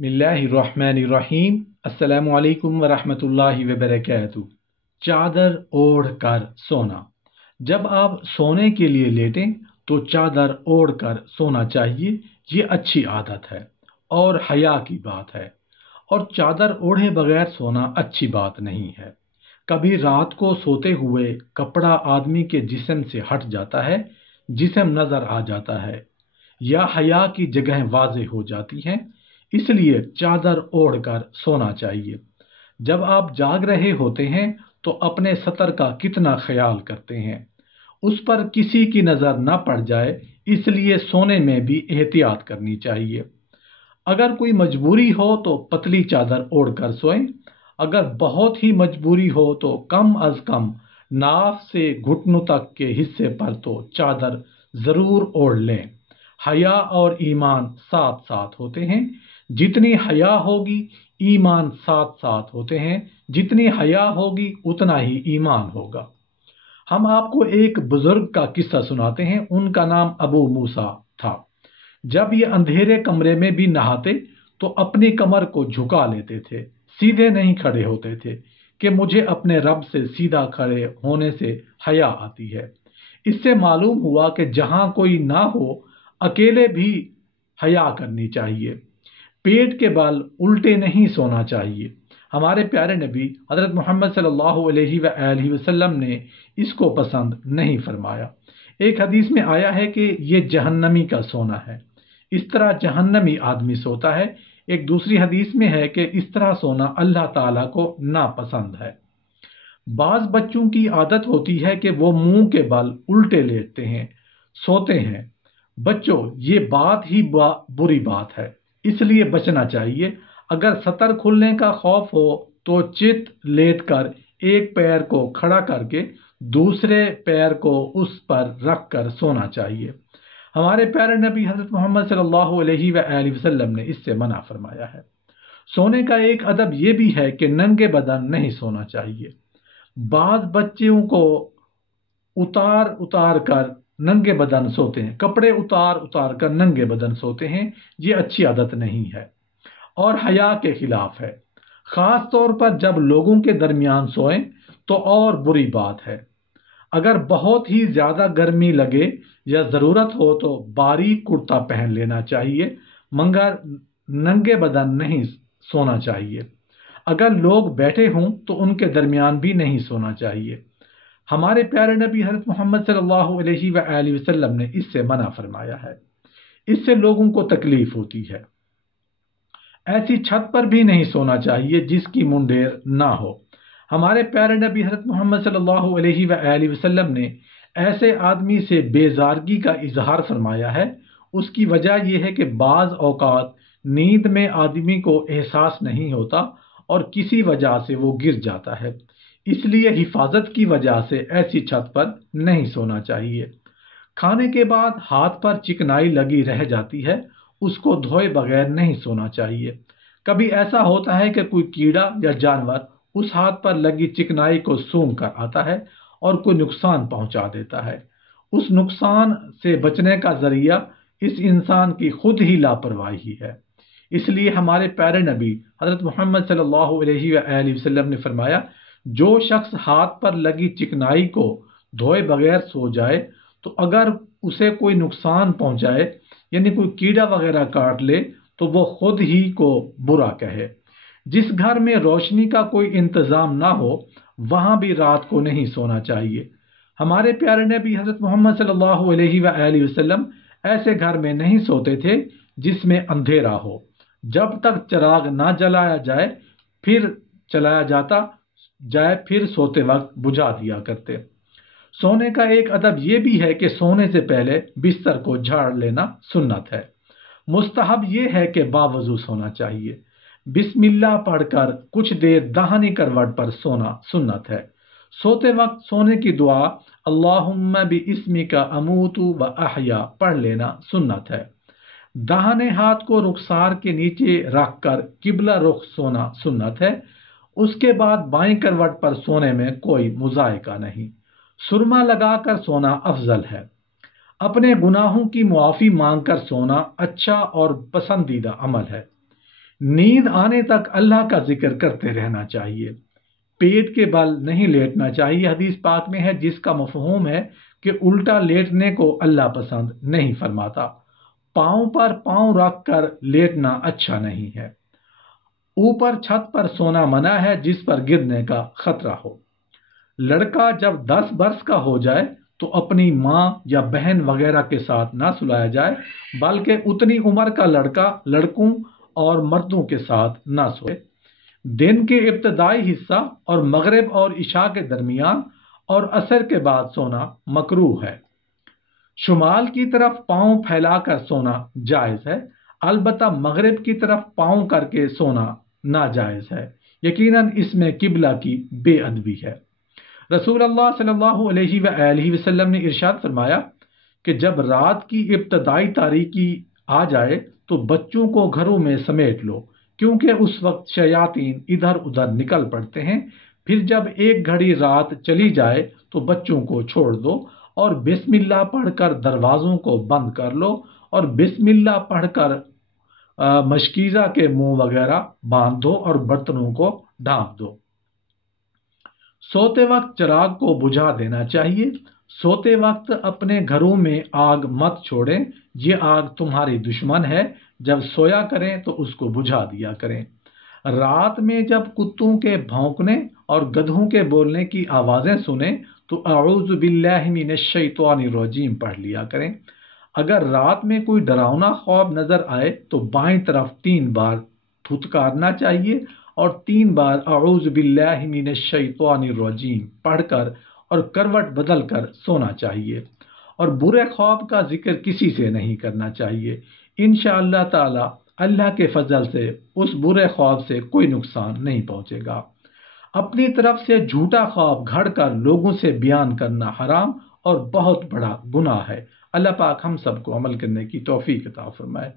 बिस्मिल्लाहिर्रहमानिर्रहीम। अस्सलामु अलैकुम वरहमतुल्लाहि वबरकातुहू। चादर ओढ़ कर सोना। जब आप सोने के लिए लेटें तो चादर ओढ़ कर सोना चाहिए। ये अच्छी आदत है और हया की बात है। और चादर ओढ़े बगैर सोना अच्छी बात नहीं है। कभी रात को सोते हुए कपड़ा आदमी के जिस्म से हट जाता है, जिस्म नजर आ जाता है या हया की जगह वाज़ेह हो जाती हैं, इसलिए चादर ओढ़कर सोना चाहिए। जब आप जाग रहे होते हैं तो अपने सतर का कितना ख्याल करते हैं, उस पर किसी की नज़र न पड़ जाए, इसलिए सोने में भी एहतियात करनी चाहिए। अगर कोई मजबूरी हो तो पतली चादर ओढ़कर सोएं। अगर बहुत ही मजबूरी हो तो कम अज कम नाफ से घुटनों तक के हिस्से पर तो चादर जरूर ओढ़ लें। हया और ईमान साथ साथ होते हैं। जितनी हया होगी ईमान साथ साथ होते हैं। जितनी हया होगी उतना ही ईमान होगा। हम आपको एक बुजुर्ग का किस्सा सुनाते हैं। उनका नाम अबू मूसा था। जब ये अंधेरे कमरे में भी नहाते तो अपनी कमर को झुका लेते थे, सीधे नहीं खड़े होते थे कि मुझे अपने रब से सीधा खड़े होने से हया आती है। इससे मालूम हुआ कि जहां कोई ना हो अकेले भी हया करनी चाहिए। पेट के बल उल्टे नहीं सोना चाहिए। हमारे प्यारे नबी हज़रत मोहम्मद सल्लल्लाहु अलैहि वसल्लम ने इसको पसंद नहीं फरमाया। एक हदीस में आया है कि ये जहन्नमी का सोना है, इस तरह जहन्नमी आदमी सोता है। एक दूसरी हदीस में है कि इस तरह सोना अल्लाह ताला को नापसंद है। बाज बच्चों की आदत होती है कि वो मुंह के बल उल्टे लेटते हैं, सोते हैं। बच्चों, ये बात ही बुरी बात है, इसलिए बचना चाहिए। अगर सतर खुलने का खौफ हो तो चित लेट कर एक पैर को खड़ा करके दूसरे पैर को उस पर रख कर सोना चाहिए। हमारे प्यारे नबी हजरत मोहम्मद सल्लल्लाहु अलैहि वसल्लम ने इससे मना फरमाया है। सोने का एक अदब यह भी है कि नंगे बदन नहीं सोना चाहिए। बाज बच्चों को उतार उतार कर नंगे बदन सोते हैं, कपड़े उतार उतार कर नंगे बदन सोते हैं। ये अच्छी आदत नहीं है और हया के खिलाफ है। खास तौर पर जब लोगों के दरमियान सोएं तो और बुरी बात है। अगर बहुत ही ज्यादा गर्मी लगे या जरूरत हो तो बारीक कुर्ता पहन लेना चाहिए, मगर नंगे बदन नहीं सोना चाहिए। अगर लोग बैठे हों तो उनके दरमियान भी नहीं सोना चाहिए। हमारे प्यारे नबी हज़रत मोहम्मद सल्लल्लाहु अलैहि वसल्लम ने इससे मना फरमाया है। इससे लोगों को तकलीफ होती है। ऐसी छत पर भी नहीं सोना चाहिए जिसकी मुंडेर ना हो। हमारे प्यारे नबी हज़रत मोहम्मद सल्लल्लाहु अलैहि वसल्लम ने ऐसे आदमी से बेजारगी का इजहार फरमाया है। उसकी वजह यह है कि बाज औकात नींद में आदमी को एहसास नहीं होता और किसी वजह से वो गिर जाता है। इसलिए हिफाजत की वजह से ऐसी छत पर नहीं सोना चाहिए। खाने के बाद हाथ पर चिकनाई लगी रह जाती है, उसको धोए बगैर नहीं सोना चाहिए। कभी ऐसा होता है कि कोई कीड़ा या जानवर उस हाथ पर लगी चिकनाई को सूंघ कर आता है और कोई नुकसान पहुंचा देता है। उस नुकसान से बचने का जरिया इस इंसान की खुद ही लापरवाही है। इसलिए हमारे प्यारे नबी हजरत मोहम्मद सल्लल्लाहु अलैहि वसल्लम ने फरमाया, जो शख्स हाथ पर लगी चिकनाई को धोए बगैर सो जाए तो अगर उसे कोई नुकसान पहुंचाए, यानी कोई कीड़ा वगैरह काट ले, तो वो खुद ही को बुरा कहे। जिस घर में रोशनी का कोई इंतजाम ना हो वहां भी रात को नहीं सोना चाहिए। हमारे प्यारे नबी हजरत मोहम्मद सल्लल्लाहु अलैहि वसल्लम ऐसे घर में नहीं सोते थे जिसमें अंधेरा हो। जब तक चिराग ना जलाया जाए फिर सोते वक्त बुझा दिया करते। सोने का एक अदब यह भी है कि सोने से पहले बिस्तर को झाड़ लेना सुन्नत है। मुस्तहब यह है कि बावजू सोना चाहिए। बिस्मिल्लाह पढ़कर कुछ देर दाहिनी करवट पर सोना सुन्नत है। सोते वक्त सोने की दुआ अल्लाहुम्मा बिइस्मिका अमूतु व अहया पढ़ लेना सुन्नत है। दाहिने हाथ को रुखसार के नीचे रखकर किबला रुख सोना सुन्नत है। उसके बाद बाएं करवट पर सोने में कोई मुजायका नहीं। सुरमा लगाकर सोना अफजल है। अपने गुनाहों की मुआफी मांगकर सोना अच्छा और पसंदीदा अमल है। نیند آنے تک اللہ کا ذکر کرتے رہنا چاہیے۔ پیٹ کے بل نہیں لیٹنا چاہیے، حدیث پاک میں ہے، جس کا مفہوم ہے کہ الٹا لیٹنے کو اللہ پسند نہیں فرماتا۔ پاؤں پر پاؤں رکھ کر لیٹنا اچھا نہیں ہے۔ اوپر چھت پر سونا منع ہے جس پر گرنے کا خطرہ ہو۔ لڑکا جب 10 برس کا ہو جائے تو اپنی ماں یا بہن وغیرہ کے ساتھ نہ سلایا جائے، بلکہ اتنی عمر کا لڑکا لڑکوں اور مردوں کے ساتھ نہ سوئے۔ دن کے ابتدائی حصہ اور مغرب اور عشاء کے درمیان اور عصر کے بعد سونا مکروہ ہے۔ شمال کی طرف پاؤں پھیلا کر سونا جائز ہے، البتہ مغرب کی طرف پاؤں کر کے سونا ناجائز ہے، یقیناً اس میں قبلہ کی بے ادبی ہے۔ رسول اللہ صلی اللہ علیہ وآلہ وسلم نے ارشاد فرمایا کہ جب رات کی ابتدائی تاریکی آ جائے تو بچوں کو گھروں میں سمیٹ لو، کیونکہ اس وقت شیاطین ادھر ادھر نکل پڑتے ہیں۔ پھر جب ایک گھڑی رات چلی جائے تو بچوں کو چھوڑ دو اور بسم اللہ پڑھ کر دروازوں کو بند کر لو، اور بسم اللہ پڑھ کر مشکیزہ کے منہ وغیرہ باندھ دو اور برتنوں کو ڈھانپ دو۔ سوتے وقت چراغ کو بجھا دینا چاہیے۔ سوتے وقت اپنے گھروں میں آگ مت چھوڑیں، یہ آگ تمہاری دشمن ہے، جب سویا کریں تو اس کو بجھا دیا کریں۔ رات میں جب کتوں کے بھونکنے اور گدھوں کے بولنے کی آوازیں سنیں تو اعوذ باللہ من الشیطان الرجیم پڑھ لیا کریں۔ اگر رات میں کوئی ڈراؤنا خواب نظر آئے تو بائیں طرف 3 بار پھٹکارنا چاہیے اور 3 بار اعوذ باللہ من الشیطان الرجیم پڑھ کر اور کروٹ بدل کر سونا چاہیے، اور برے خواب کا ذکر کسی سے نہیں کرنا چاہیے۔ انشاءاللہ تعالی اللہ کے فضل سے اس برے خواب سے کوئی نقصان نہیں پہنچے گا۔ اپنی طرف سے جھوٹا خواب گھڑ کر لوگوں سے بیان کرنا حرام اور بہت بڑا گناہ ہے۔ اللہ پاک ہم سب کو عمل کرنے کی توفیق عطا فرمائے۔